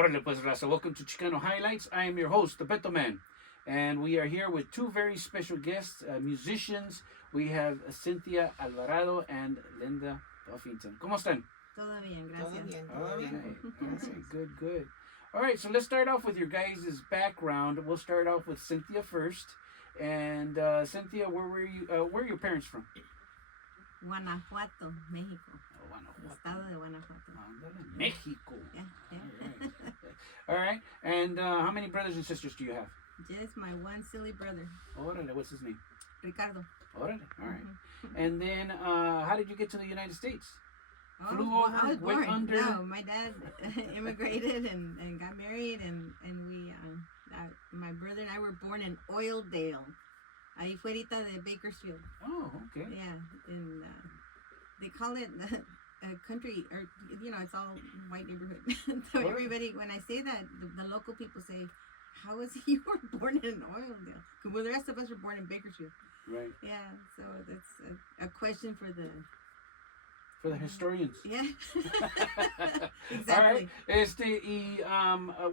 Órale pues, raza. Welcome to Chicano Highlights. I am your host, the Beto Man. And we are here with two very special guests, musicians. We have Cynthia Alvarado and Linda Buffington. ¿Cómo están? Todo bien, gracias. Todo bien. Okay, good, good. All right, so let's start off with your guys' background. We'll start off with Cynthia first. And Cynthia, where are your parents from? Guanajuato, México. Oh, Guanajuato. Estado de Guanajuato. Mexico. Yeah, yeah. All right. And how many brothers and sisters do you have? Just my one silly brother, Órale, what's his name? Ricardo. Órale, all right. Mhm. And then how did you get to the United States? Oh, Flew well, over, I was went born. under? No, my dad immigrated and got married, and we, my brother and I were born in Oildale, ahí fuerita de Bakersfield. Oh, okay. Yeah, and they call it a country, or it's all white neighborhood. So What? everybody, when I say that, the local people say, "How is you were born in Oildale?" Well, the rest of us were born in Bakersfield. Right. Yeah, so that's a question for the historians. yeah. All right. Exactly.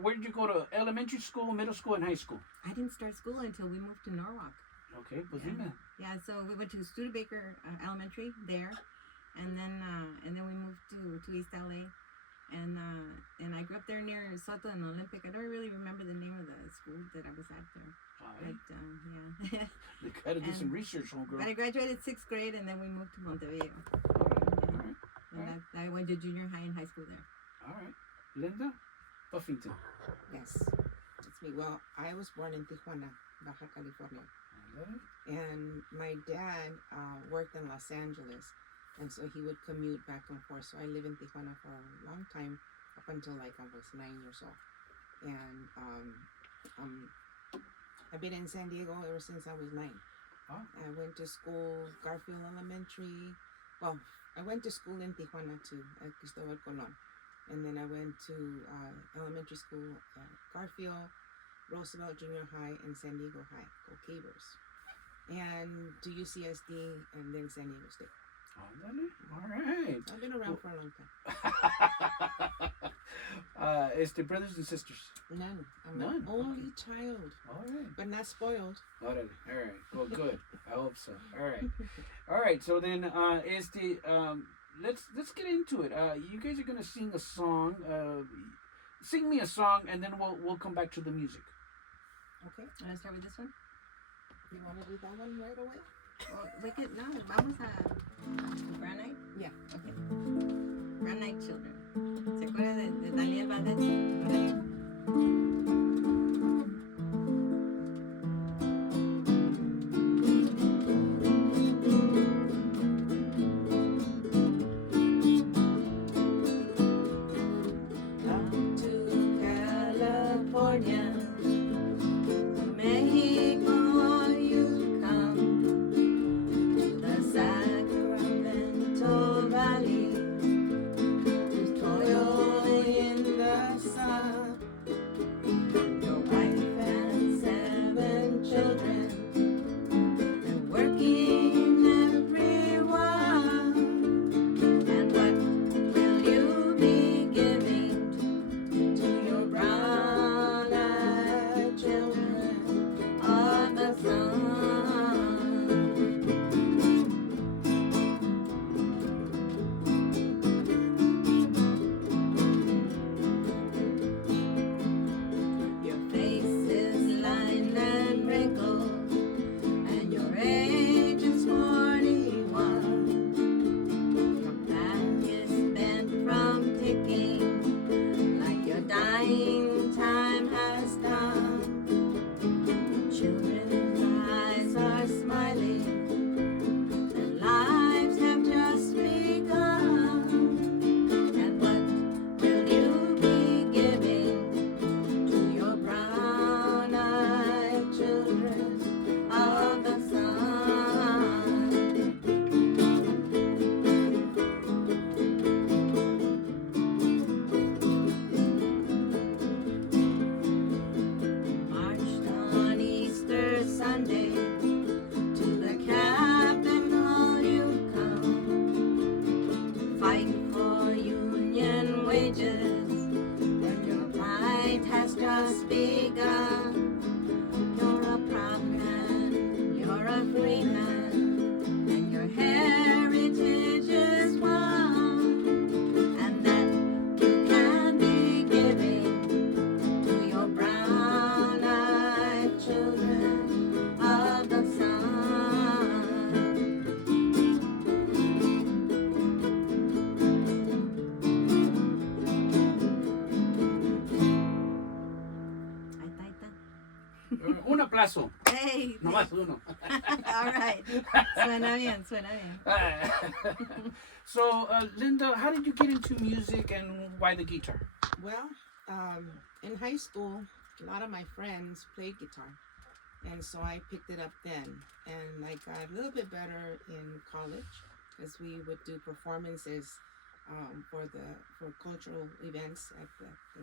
Where did you go to elementary school, middle school, and high school? I didn't start school until we moved to Norwalk. Okay, pues Yeah. dime. Yeah, so we went to Studebaker Elementary there, and then we moved to East LA, and I grew up there near Soto and Olympic. I don't really remember the name of the school that I was at there, All but right. yeah. You gotta do some And- research, homegirl. But I graduated 6th grade, and then we moved to Montevideo, All right. and I went to junior high and high school there. All right. Linda Buffington. Yes, it's me. Well, I was born in Tijuana, Baja California, and my dad worked in Los Angeles, and so he would commute back and forth. So I lived in Tijuana for a long time, up until like I was 9 years old, and I've been in San Diego ever since I was 9. Oh. I went to school, Garfield Elementary. Well, I went to school in Tijuana too, at Cristobal Colon. And then I went to elementary school at Garfield, Roosevelt Junior High, and San Diego High, go Cabers. And to UCSD, and then San Diego State. All right. I've been around for a long time. Brothers and sisters? None. I'm None? an only child, All right. but not spoiled. All right. Well, good. I hope so. All right. So then, let's get into it. You guys are gonna sing a song. Sing me a song, and then we'll come back to the music. Okay. Want to start with this one? You want to do that one right away? Well, we could, no, vamos a Brown Eyed? Yeah. Okay. Brown Eyed Children. ¿Se acuerda de Daniel Valdez? Come to California, to Mexico you come, to the Sacramento Valley, to toil in the sun. Your wife and 7 children, and working everyone. And what will you be giving to your brown-eyed Un aplauso. Hey. Nomás uno. All right. Suena bien, suena bien. So, Linda, how did you get into music and why the guitar? Well, in high school, a lot of my friends played guitar, and so I picked it up then. And I got a little bit better in college, as we would do performances for cultural events at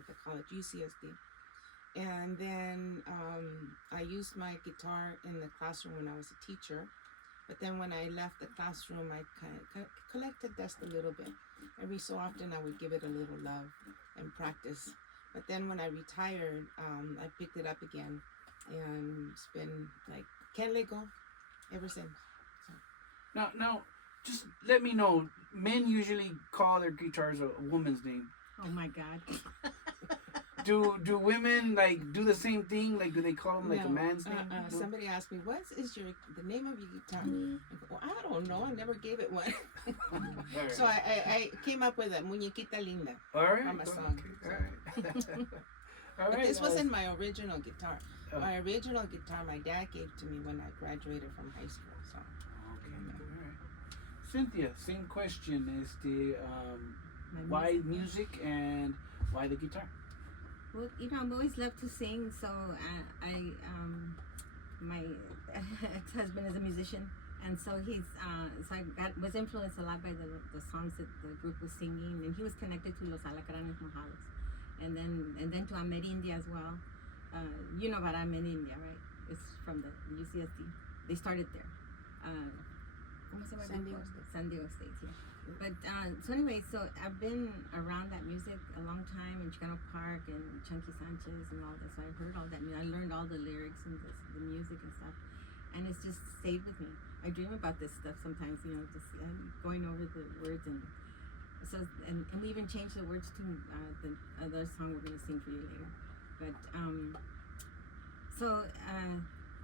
the college, UCSD. And then I used my guitar in the classroom when I was a teacher. But then when I left the classroom, I kind of collected dust a little bit. Every so often, I would give it a little love and practice. But then when I retired, I picked it up again, and it's been like, can't let go ever since. So. Now, just let me know. Men usually call their guitars a woman's name. Oh my God. Do women like do the same thing? Like, do they call them like a man's name? No? Somebody asked me, "What is the name of your guitar?" I go, "Well, I don't know. I never gave it one." Right. So I came up with a Muñequita Linda All right. from a song. Okay. All right. All But right. this wasn't my original guitar. Oh. My original guitar, my dad gave to me when I graduated from high school. So. Okay. All right. Cynthia, same question. Is why music and why the guitar? Well, I've always loved to sing, so my ex-husband is a musician, and so so I was influenced a lot by the songs that the group was singing, and he was connected to Los Alacranes Mojados, and then to Amerindia as well. You know about Amerindia, right? It's from the UCSD. They started there. ¿Cómo se llama? San Diego State, yeah. But so anyway, so I've been around that music a long time in Chicano Park and Chunky Sanchez and all that. So I heard all that music. I learned all the lyrics and the music and stuff, and it's just stayed with me. I dream about this stuff sometimes, just going over the words and so and we even changed the words to the other song we're gonna sing for you later. But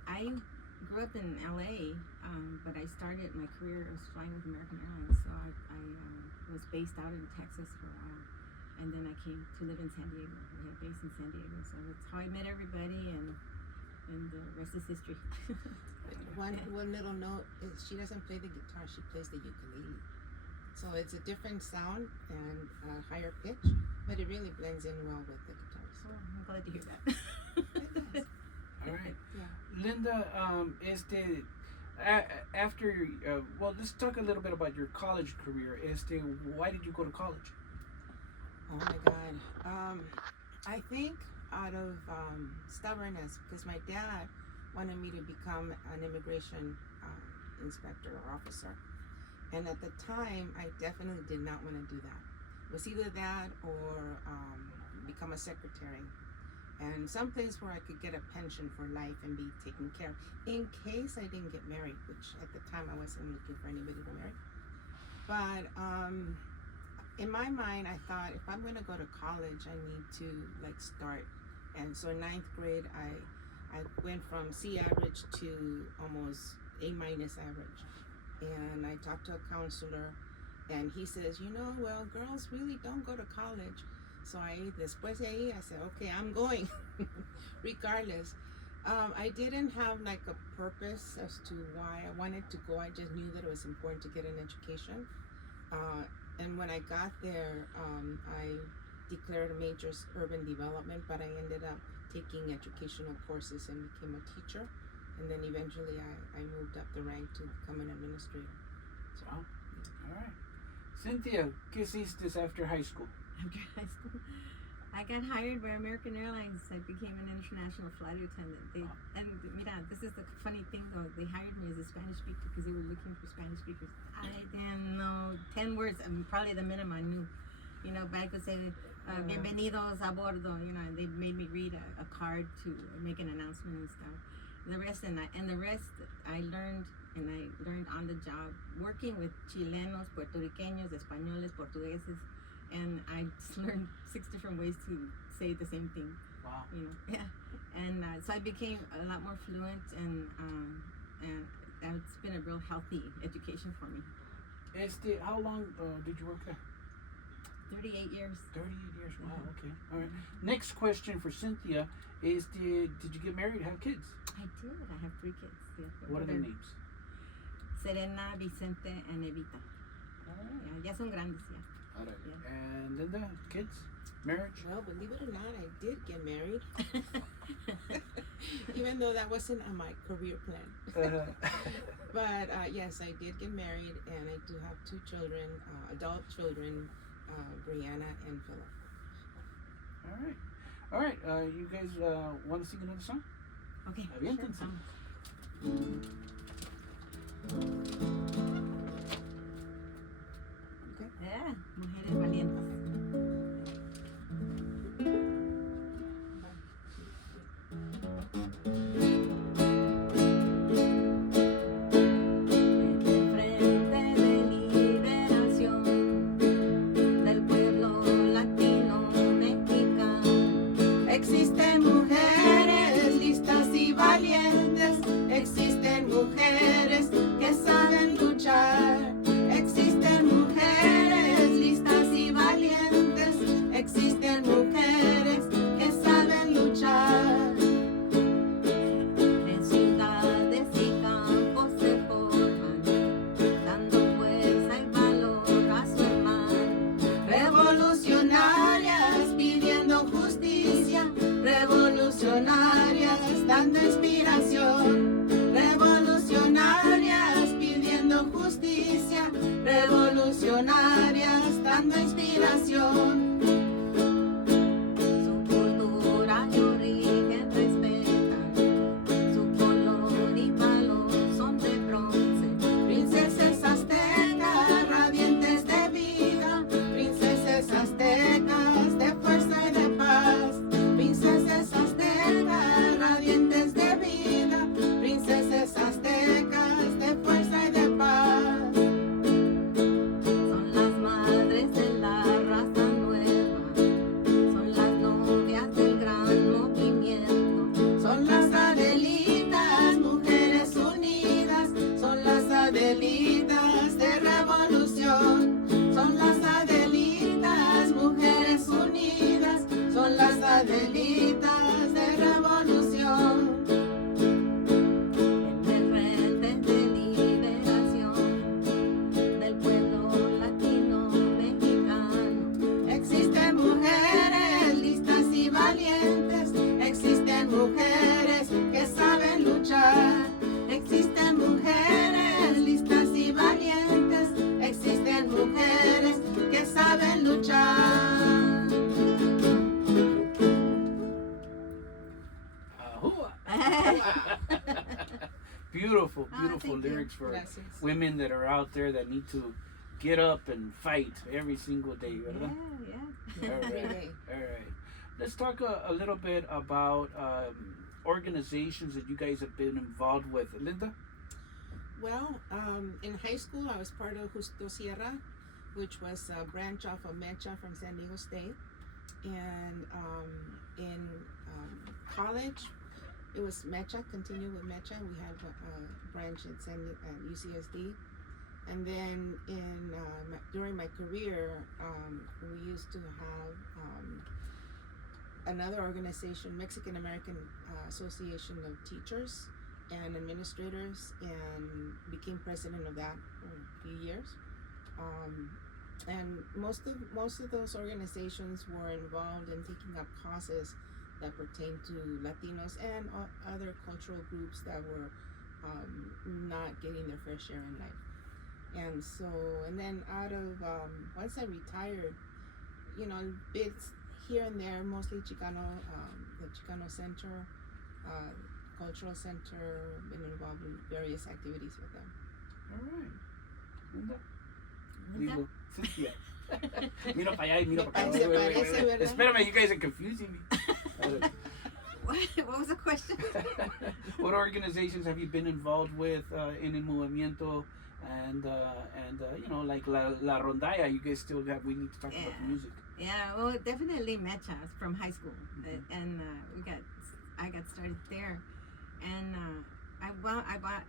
I grew up in LA, but I started my career, I was flying with American Airlines, so I was based out in Texas for a while, and then I came to live in San Diego. We had a base in San Diego, so that's how I met everybody, and the rest is history. One little note is she doesn't play the guitar, she plays the ukulele. So it's a different sound and a higher pitch, but it really blends in well with the guitars. Oh, I'm glad to hear that. All right. Yeah. Linda, after well, let's talk a little bit about your college career. Why did you go to college? Oh my God. I think out of stubbornness, because my dad wanted me to become an immigration inspector or officer. And at the time, I definitely did not want to do that. It was either that or become a secretary. And someplace where I could get a pension for life and be taken care of in case I didn't get married, which at the time I wasn't looking for anybody to marry. But in my mind, I thought if I'm going to go to college, I need to start. And so in 9th grade, I went from C average to almost A minus average. And I talked to a counselor, and he says, well, girls really don't go to college. So después de ahí, I said, okay, I'm going, regardless. I didn't have a purpose as to why I wanted to go. I just knew that it was important to get an education. And when I got there, I declared a major urban development, but I ended up taking educational courses and became a teacher. And then eventually I moved up the rank to become an administrator. So, wow. All right. Cynthia, ¿qué hiciste after high school? After high school, I got hired by American Airlines. I became an international flight attendant. And mira, this is the funny thing though. They hired me as a Spanish speaker because they were looking for Spanish speakers. I didn't know 10 words. Probably the minimum I knew. But I could say, bienvenidos a bordo. And they made me read a card to make an announcement and stuff. The rest I learned, and I learned on the job, working with Chilenos, Puerto Ricanos, Españoles, Portugueses, and I just learned 6 different ways to say the same thing. Wow. Yeah, and so I became a lot more fluent, and it's been a real healthy education for me. How long did you work there? 38 years. 38 years. Wow. Okay. All right. Next question for Cynthia is: Did you get married? Have kids? I did. I have 3 kids. Yeah. What are their names? Serena, Vicente, and Evita. All right. Yeah, ya son grandes, yeah. All right. Yeah. And Linda, kids, marriage. Well, believe it or not, I did get married. Even though that wasn't on my career plan. But yes, I did get married, and I do have 2 children, adult children, Brianna and Philip. All right. All right. You guys want to sing another song? Okay. Aviéntense. Sure. Okay. Yeah, mujeres valientes. Existen mujeres listas y valientes, existen mujeres que saben luchar, existen mujeres listas y valientes, existen mujeres que saben luchar. En ciudades y campos se forman, dando fuerza y valor a su hermano. Revolucionarias pidiendo justicia, revolucionarias dando inspiración, revolucionarias pidiendo justicia, revolucionarias dando inspiración. Su cultura y origen respetan, su color y valor son de bronce. Princesas aztecas radiantes de vida, princesas aztecas de fuerza y de paz, princesas aztecas radiantes de vida, princesas aztecas de fuerza y de paz. Son las madres de la raza nueva, son las novias del gran movimiento. Son las Adelitas, mujeres unidas, son las Adelitas de revolución. Son las Adelitas, mujeres unidas, son las Adelitas de revolución. Emergentes de liberación del pueblo latino mexicano. Existen mujeres listas y valientes, existen mujeres que saben luchar, existen mujeres listas y valientes, existen mujeres que saben luchar. Ahua. Beautiful, beautiful thank you. lyrics for Gracias. women that are out there that need to get up and fight every single day, ¿verdad? Yeah, yeah. All Every right, day. all right. Let's talk a little bit about organizations that you guys have been involved with. Linda? Well, in high school, I was part of Justo Sierra, which was a branch off of Mecha from San Diego State. And in college, it was Mecha, continue with Mecha. We had a branch at UCSD. And then during my career, we used to have another organization, Mexican American Association of Teachers and Administrators, and became president of that for a few years. And most of those organizations were involved in taking up causes that pertain to Latinos and other cultural groups that were not getting their fair share in life. And so, and then out of once I retired, you know, bits here and there, mostly Chicano, the Chicano Center, Cultural Center, been involved in various activities with them. All right. Linda? Linda? Digo, Cynthia. Mira para allá y mira para acá. Se parece, ¿verdad? Espérame, you guys are confusing me. What was the question? What organizations have you been involved with in El Movimiento and you know, like La Rondalla? You guys still have, we need to talk about the music. Yeah, well, definitely Mecha from high school, and I got started there, and I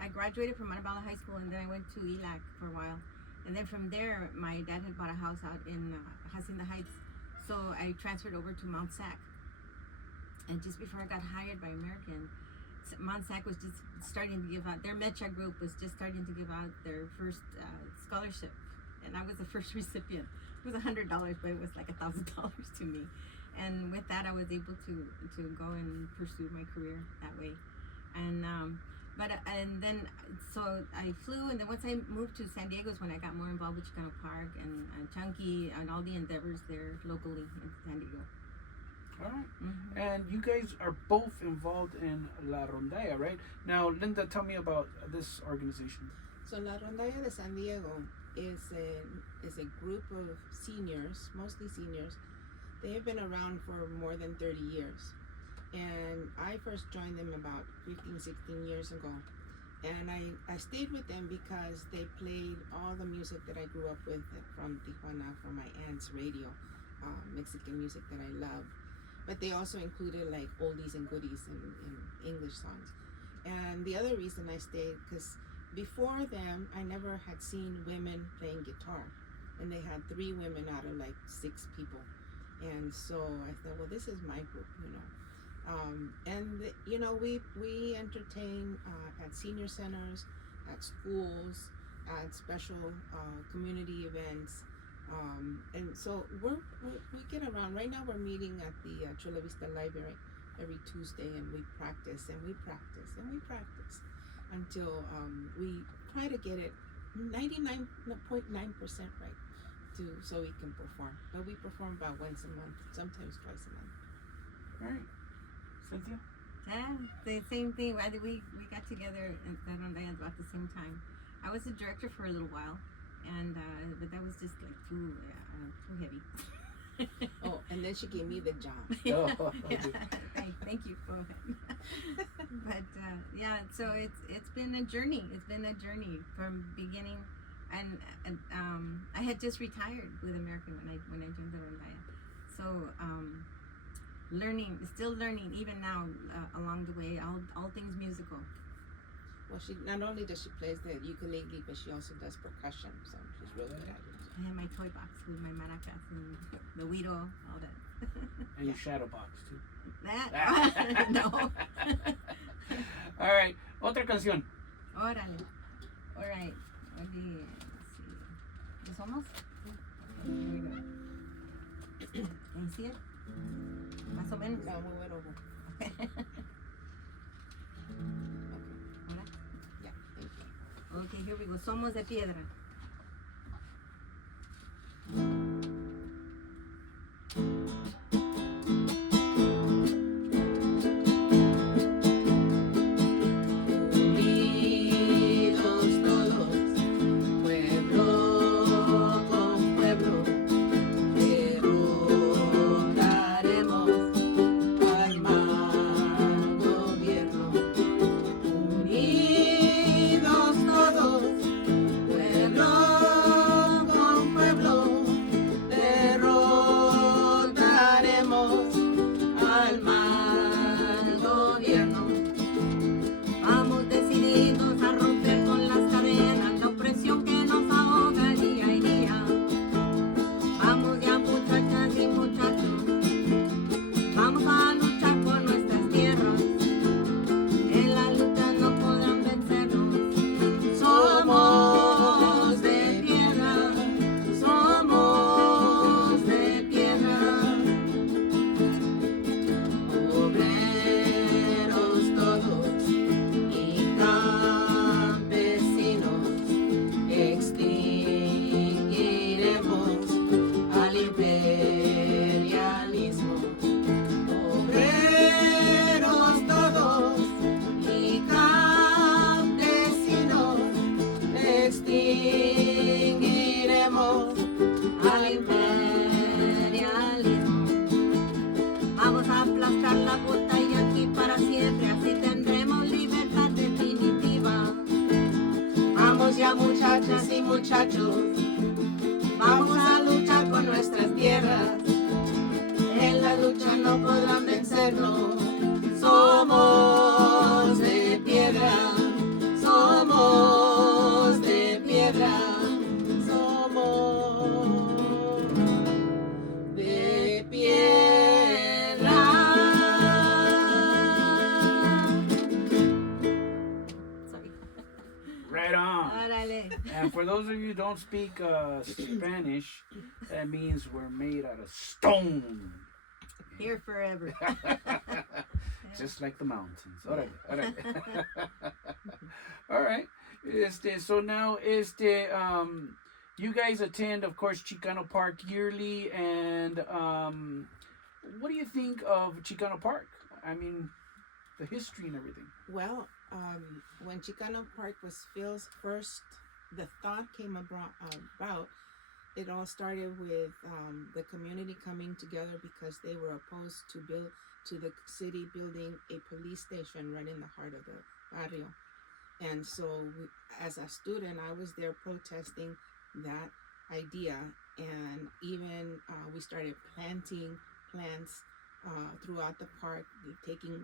graduated from Montebello High School, and then I went to ELAC for a while, And then from there, my dad had bought a house out in Hacienda Heights. So I transferred over to Mount Sac. And just before I got hired by American, Mount Sac was just starting to give out, their Mecha group was just starting to give out their first scholarship. And I was the first recipient. It was $100, but it was like $1,000 to me. And with that, I was able to go and pursue my career that way. And and then so I flew, and then once I moved to San Diego is when I got more involved with Chicano Park and Chunky and all the endeavors there locally in San Diego. All right. Mm-hmm. And you guys are both involved in La Rondalla, right? Now, Linda, tell me about this organization. So La Rondalla de San Diego is a group of seniors, mostly seniors. They have been around for more than 30 years. And I first joined them about 15, 16 years ago. And I stayed with them because they played all the music that I grew up with from Tijuana, from my aunt's radio, Mexican music that I love. But they also included like oldies and goodies in English songs. And the other reason I stayed, because before them, I never had seen women playing guitar. And they had 3 women out of like 6 people. And so I thought, well, this is my group, you know. You know, we entertain at senior centers, at schools, at special community events. And so we get around. Right now we're meeting at the Chula Vista Library every Tuesday, and we practice and we practice and we practice until we try to get it 99.9% right so we can perform. But we perform about once a month, sometimes twice a month. All right. Cynthia? Yeah, the same thing. We got together at Rondalla about the same time. I was a director for a little while, and but that was just like too heavy. Oh, and then she gave me the job. Oh, yeah. Thank you for that. But yeah, so it's been a journey. It's been a journey from beginning, and I had just retired with American when I joined the Rondalla. So still learning even now along the way, all things musical. Well, she not only does she play the ukulele, but she also does percussion, so she's really good at it. I have my toy box with my maracas and the güiro, all that. And your shadow box too. That? No. All right, otra canción. Órale. All right. Let's see. ¿Ya somos? Here we go. Can you see it? Más o menos. No, move it over. Okay. Hola. Yeah, thank you. Okay, here we go. Somos de piedra. Muchachas y muchachos, vamos a luchar por nuestras tierras. En la lucha no podrán vencernos. Somos de piedra, somos de piedra, those of you who don't speak Spanish, that means we're made out of stone. Here forever. Just like the mountains. Órale, órale. All right. So now, you guys attend, of course, Chicano Park yearly, and what do you think of Chicano Park? I mean, the history and everything. Well, when Chicano Park was Phil's first, the thought came about. It all started with the community coming together because they were opposed to the city building a police station right in the heart of the barrio. And so, as a student, I was there protesting that idea, and even we started planting plants throughout the park,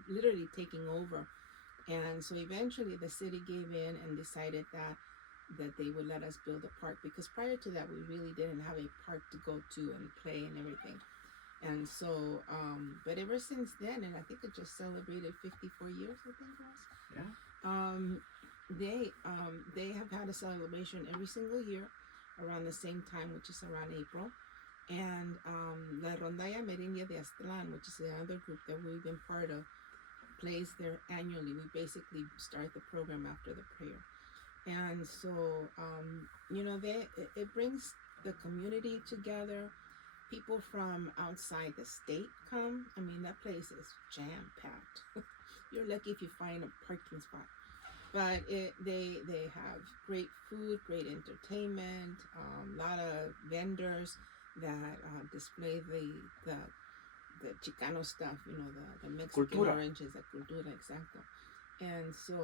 literally taking over. And so eventually the city gave in and decided that they would let us build a park, because prior to that we really didn't have a park to go to and play and everything. And so but ever since then, and I think it just celebrated 54 years, I think it was. Yeah. They have had a celebration every single year around the same time, which is around April. And La Rondalla Merindia de Aztlán, which is another group that we've been part of, plays there annually. We basically start the program after the prayer. And so, it brings the community together. People from outside the state come. I mean, that place is jam-packed. You're lucky if you find a parking spot. But they have great food, great entertainment, a lot of vendors that display the Chicano stuff, the Mexican Cultura. oranges, the cultura, exacto. And so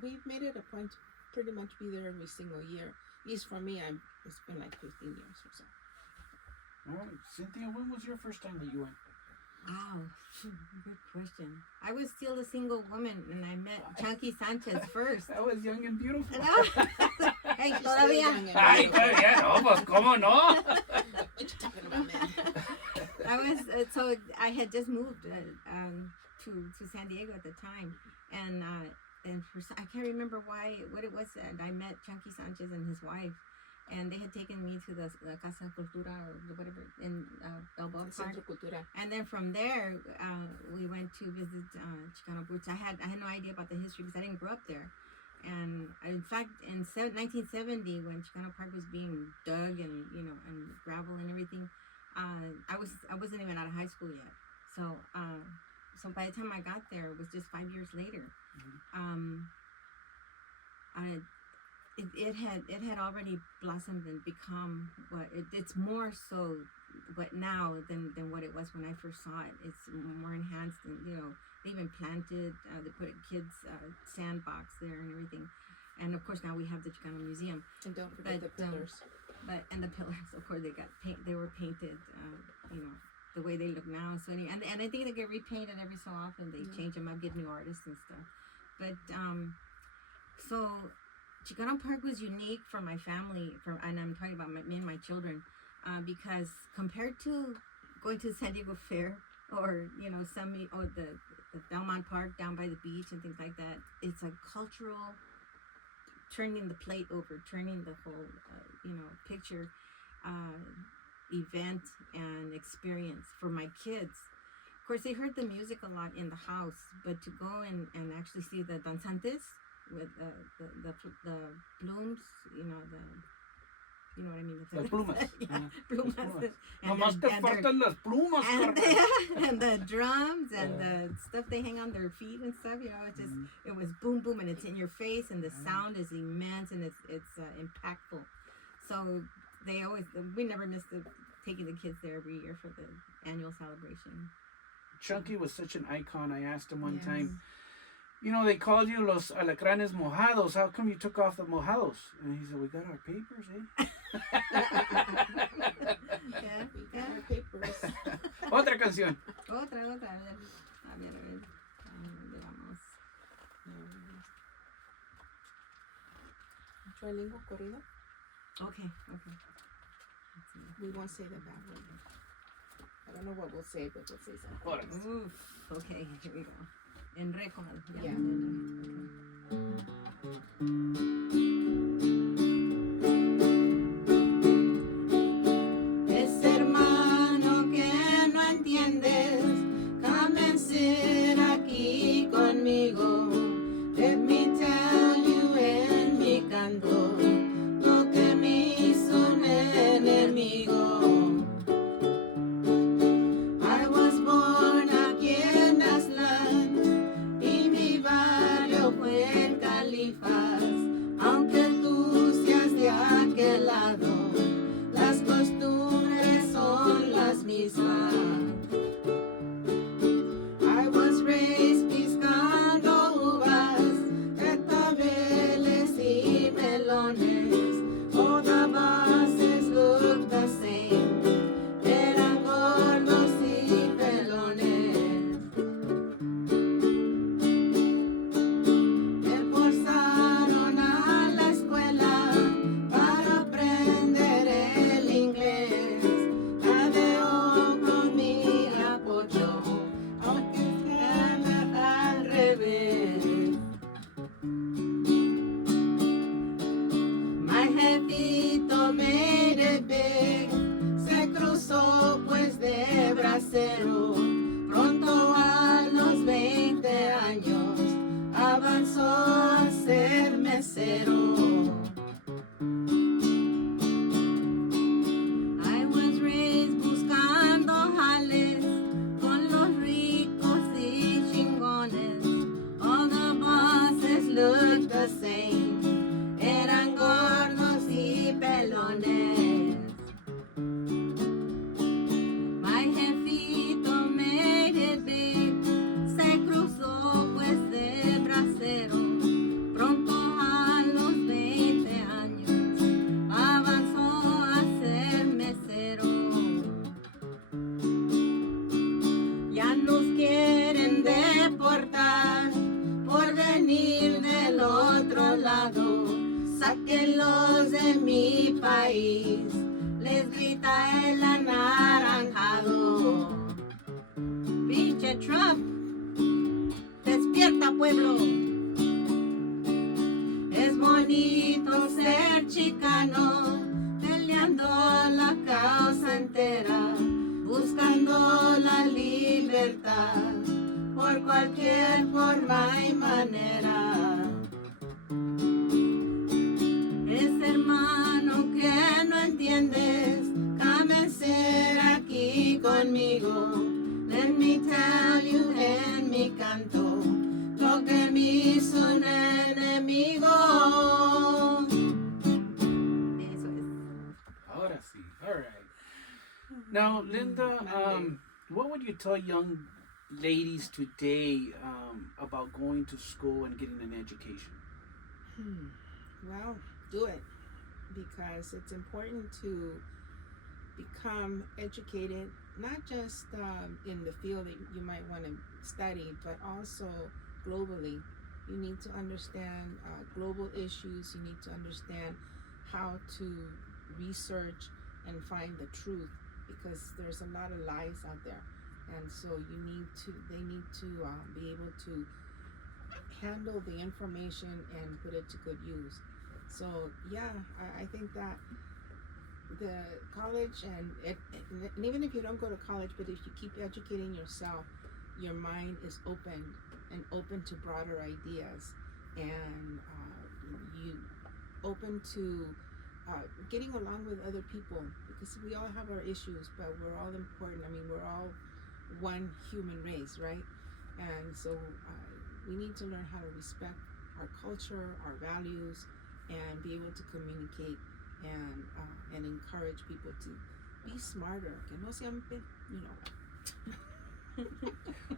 we've made it a point to pretty much be there every single year. At least for me, it's been like 15 years or so. All right, Cynthia, when was your first time that you went? Wow, good question. I was still a single woman, and I met Chunky Sanchez first. That was young and beautiful. Hey, todavía. Ay, todavía no, pues, ¿cómo no? What you talking about, man? I was so I had just moved to San Diego at the time, and I can't remember what it was. And I met Chunky Sanchez and his wife, and they had taken me to the Casa Cultura or whatever in Balboa Park. And then from there, we went to visit Chicano Roots. I had no idea about the history because I didn't grow up there. And in fact, in 1970, when Chicano Park was being dug and and gravel and everything, I wasn't even out of high school yet. So by the time I got there, it was just 5 years later. It had already blossomed and become what it's more so what now than what it was when I first saw it. It's more enhanced, and they even planted, they put a kids sandbox there and everything. And of course now we have the Chicano Museum. And don't forget the pillars. And the pillars, of course, they were painted, the way they look now. So and I think they get repainted every so often. They change them up, get new artists and stuff. But so Chicano Park was unique for my family, and I'm talking about me and my children, because compared to going to the San Diego Fair or the Belmont Park down by the beach and things like that, it's a cultural turning the plate over, turning the whole picture, event and experience for my kids. Of course, they heard the music a lot in the house, but to go and actually see the danzantes with the blooms, you know what I mean? Las plumas. Yeah, plumas. Nomás te faltan las plumas, and the drums and the stuff they hang on their feet and stuff. It's just it was boom boom, and it's in your face, and the sound is immense, and it's impactful. So we never missed taking the kids there every year for the annual celebration. Chunky was such an icon. I asked him one time, they called you los alacranes mojados. How come you took off the mojados? And he said, we got our papers, eh? We got our papers. Otra canción. Otra. A ver. Veamos. Trilingual corrido? Okay. We won't say the bad word. I don't know what we'll say, but we'll say something. Oof. Okay, here we go. En re con Yeah. Okay. Ya nos quieren deportar por venir del otro lado. Sáquenlos de mi país, les grita el anaranjado. Pinche Trump, despierta pueblo. Es bonito ser chicano, peleando la causa entera, buscando la libertad por cualquier forma y manera. Es hermano que no entiendes, come ser aquí conmigo. Let me tell you en mi canto lo que me hizo un enemigo. Eso es. Ahora sí. All right. Now, Linda, what would you tell young ladies today about going to school and getting an education? Well, do it, because it's important to become educated, not just in the field that you might want to study, but also globally. You need to understand global issues. You need to understand how to research and find the truth, because there's a lot of lies out there, and so they need to be able to handle the information and put it to good use. So yeah, I think that the college and even if you don't go to college, but if you keep educating yourself, your mind is open to broader ideas, and you open to getting along with other people, because we all have our issues, but we're all important. I mean, we're all one human race, right? And so we need to learn how to respect our culture, our values, and be able to communicate and encourage people to be smarter. Que no sean,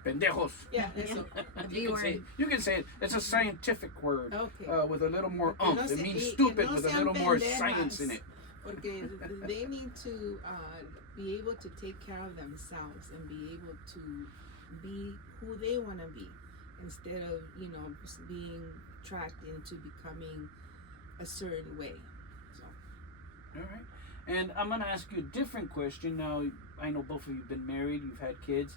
Pendejos. Yeah, eso. You can say it. It's a scientific word. Okay. With a little more Que no it se- means que stupid no with a sean little more pendejas. science in it. Porque they need to be able to take care of themselves and be able to be who they want to be, instead of just being tracked into becoming a certain way. So. All right. And I'm going to ask you a different question. Now, I know both of you have been married, you've had kids.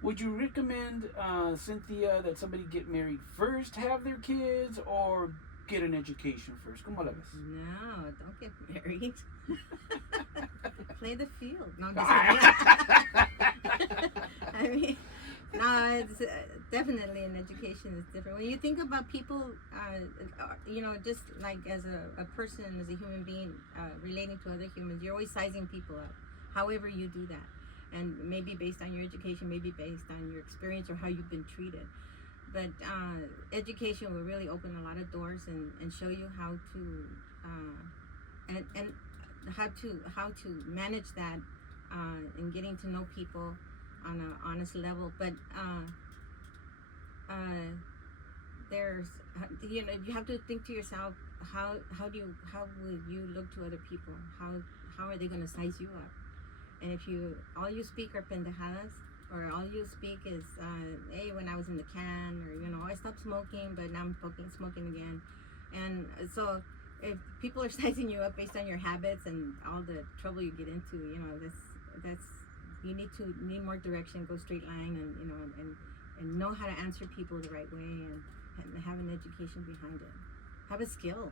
Would you recommend, Cynthia, that somebody get married first, have their kids, or get an education first? ¿Cómo la ves? No, don't get married. Play the field. No, I'm just kidding. I mean, no, it's definitely an education is different. When you think about people, just like as a person, as a human being, relating to other humans, you're always sizing people up. However you do that, and maybe based on your education, maybe based on your experience or how you've been treated. But education will really open a lot of doors and show you how to and how to manage that and getting to know people on an honest level. But there's you have to think to yourself, how would you look to other people? How are they going to size you up? And if all you speak are pendejadas, or all you speak is, hey, when I was in the can, or I stopped smoking, but now I'm smoking again, and so if people are sizing you up based on your habits and all the trouble you get into, that's you need more direction, go straight line, and know how to answer people the right way, and have an education behind it. Have a skill.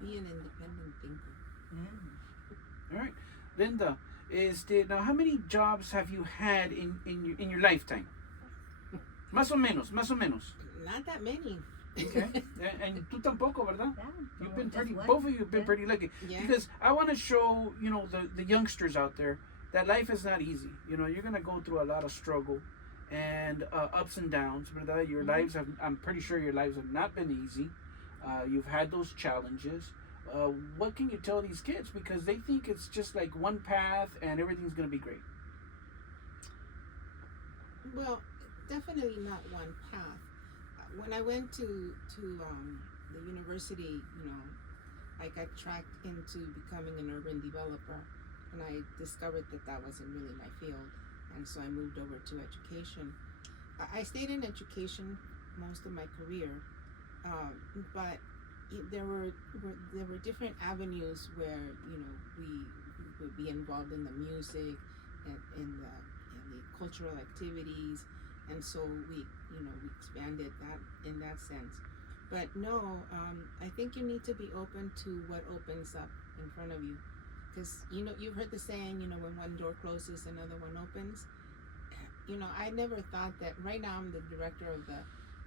Be an independent thinker. Yeah. All right. Linda, now how many jobs have you had in your lifetime? Más o menos. Not that many. Okay. And tú tampoco, ¿verdad? Yeah. You've been both of you have been pretty lucky. Yeah. Because I want to show, the youngsters out there that life is not easy. You're going to go through a lot of struggle and ups and downs, ¿verdad? I'm pretty sure your lives have not been easy. You've had those challenges. What can you tell these kids? Because they think it's just like one path and everything's going to be great. Well, definitely not one path. When I went to the university, I got tracked into becoming an urban developer, and I discovered that wasn't really my field. and so I moved over to education. I stayed in education most of my career, but there were different avenues where we would be involved in the music and in the cultural activities, and so we expanded that in that sense. But no, I think you need to be open to what opens up in front of you, because you've heard the saying, when one door closes, another one opens. I never thought that. Right now, I'm the director of the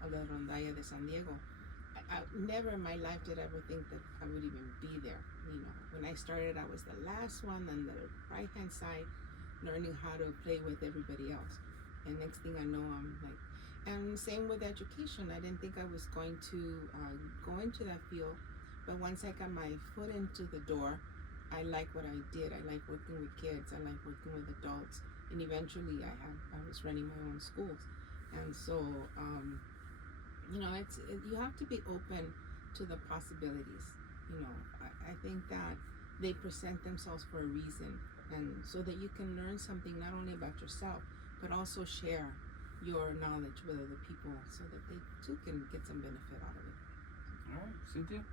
Rondalla de San Diego. I never in my life did I ever think that I would even be there. When I started, I was the last one on the right hand side, learning how to play with everybody else. And next thing I know, I'm like, and same with education. I didn't think I was going to go into that field, but once I got my foot into the door, I like what I did. I like working with kids. I like working with adults. And eventually I was running my own schools. And so, you have to be open to the possibilities. I think that they present themselves for a reason, and so that you can learn something not only about yourself, but also share your knowledge with other people so that they too can get some benefit out of it. All right, Cynthia?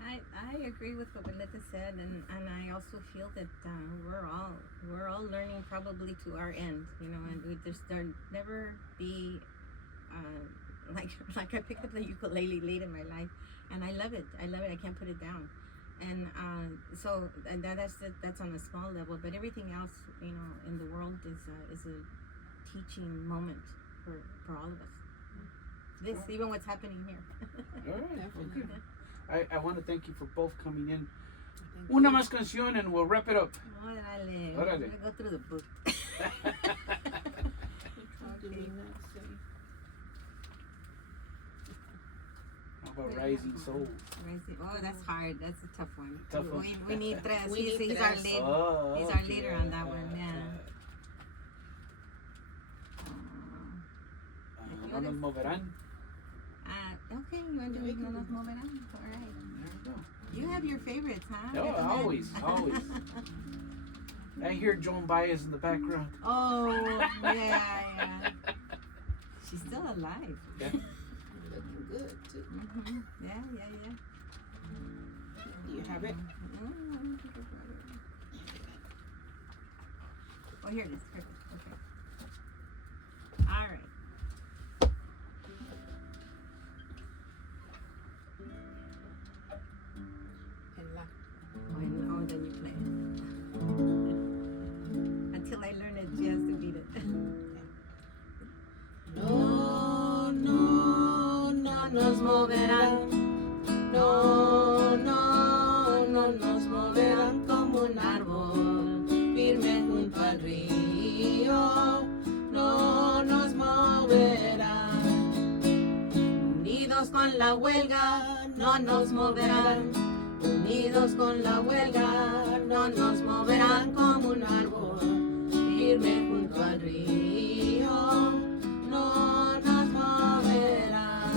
I agree with what Belinda said, and I also feel that we're all learning probably to our end, and there'll never be like I picked up the ukulele late in my life, and I love it. I can't put it down, and so that's on a small level, but everything else in the world is a teaching moment for all of us. Even what's happening here. All right, Definitely. okay. I want to thank you for both coming in. Thank Una you. más canción and we'll wrap it up. Órale. Órale. I'm gonna go through the book. How about Rising Soul? Oh, that's hard. That's a tough one. Tough one. We need Tres. We need He's our Tres. lead. Oh, He's our leader on that one. Yeah. No nos moverán. Okay, you want to do No Nos Moverán? All right. There we go. You have your favorites, huh? Oh, always. I hear Joan Baez in the background. Oh, yeah. She's still alive. Yeah. Looking good too. Mm-hmm. Yeah. Do you have it? Oh, here it is. Perfect. Okay. All right. Oh, then you play it. Until I learn it just to beat it. No nos moverán. No nos moverán como un árbol firme junto al río. No nos moverán. Unidos con la huelga, no nos moverán. Unidos con la huelga, no nos moverán como un árbol firme junto al río, no nos moverán.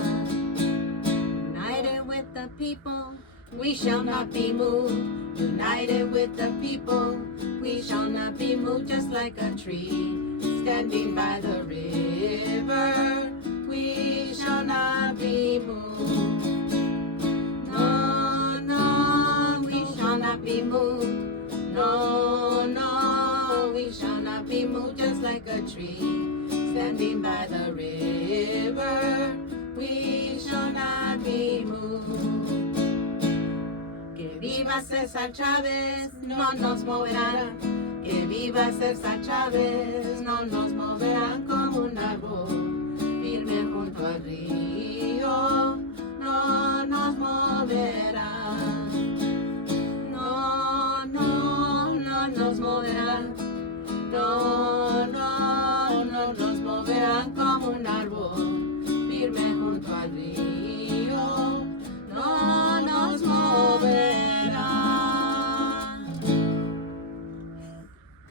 United with the people, we shall not be moved. United with the people, we shall not be moved. Just like a tree standing by the river, we shall not be moved. Be moved. No, we shall not be moved. Just like a tree standing by the river, we shall not be moved. Que viva César Chávez, no nos moverán. Que viva César Chávez, no nos moverán como un árbol firme junto al río, no nos moverán. Nos moverán, no nos moverán como un árbol firme junto al río, no nos moverán.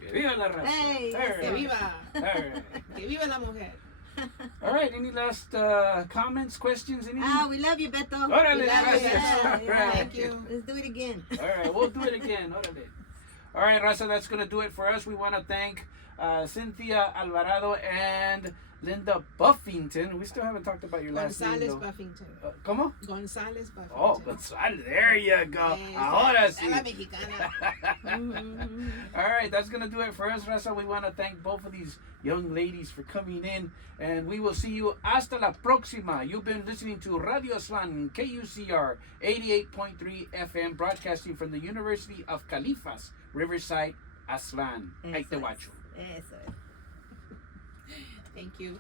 Que viva la raza. Hey, Que viva. All right. Que viva la mujer. All right, any last comments, questions, anything? We love you, Beto. Órale, We love you. gracias. All right. Thank you. Let's do it again. All right, we'll do it again. Órale. All right, Raza, that's going to do it for us. We want to thank Cynthia Alvarado and Linda Buffington. We still haven't talked about your last name, Gonzalez though. Buffington. ¿Cómo? Gonzalez Buffington. Oh, Gonzalez. There you go. Ahora sí. La mexicana. All right, that's going to do it for us, Raza. We want to thank both of these young ladies for coming in, and we will see you hasta la próxima. You've been listening to Radio Aslan, KUCR 88.3 FM, broadcasting from the University of Califas, Riverside, Aslan. Ahí te guacho. Eso es. Thank you.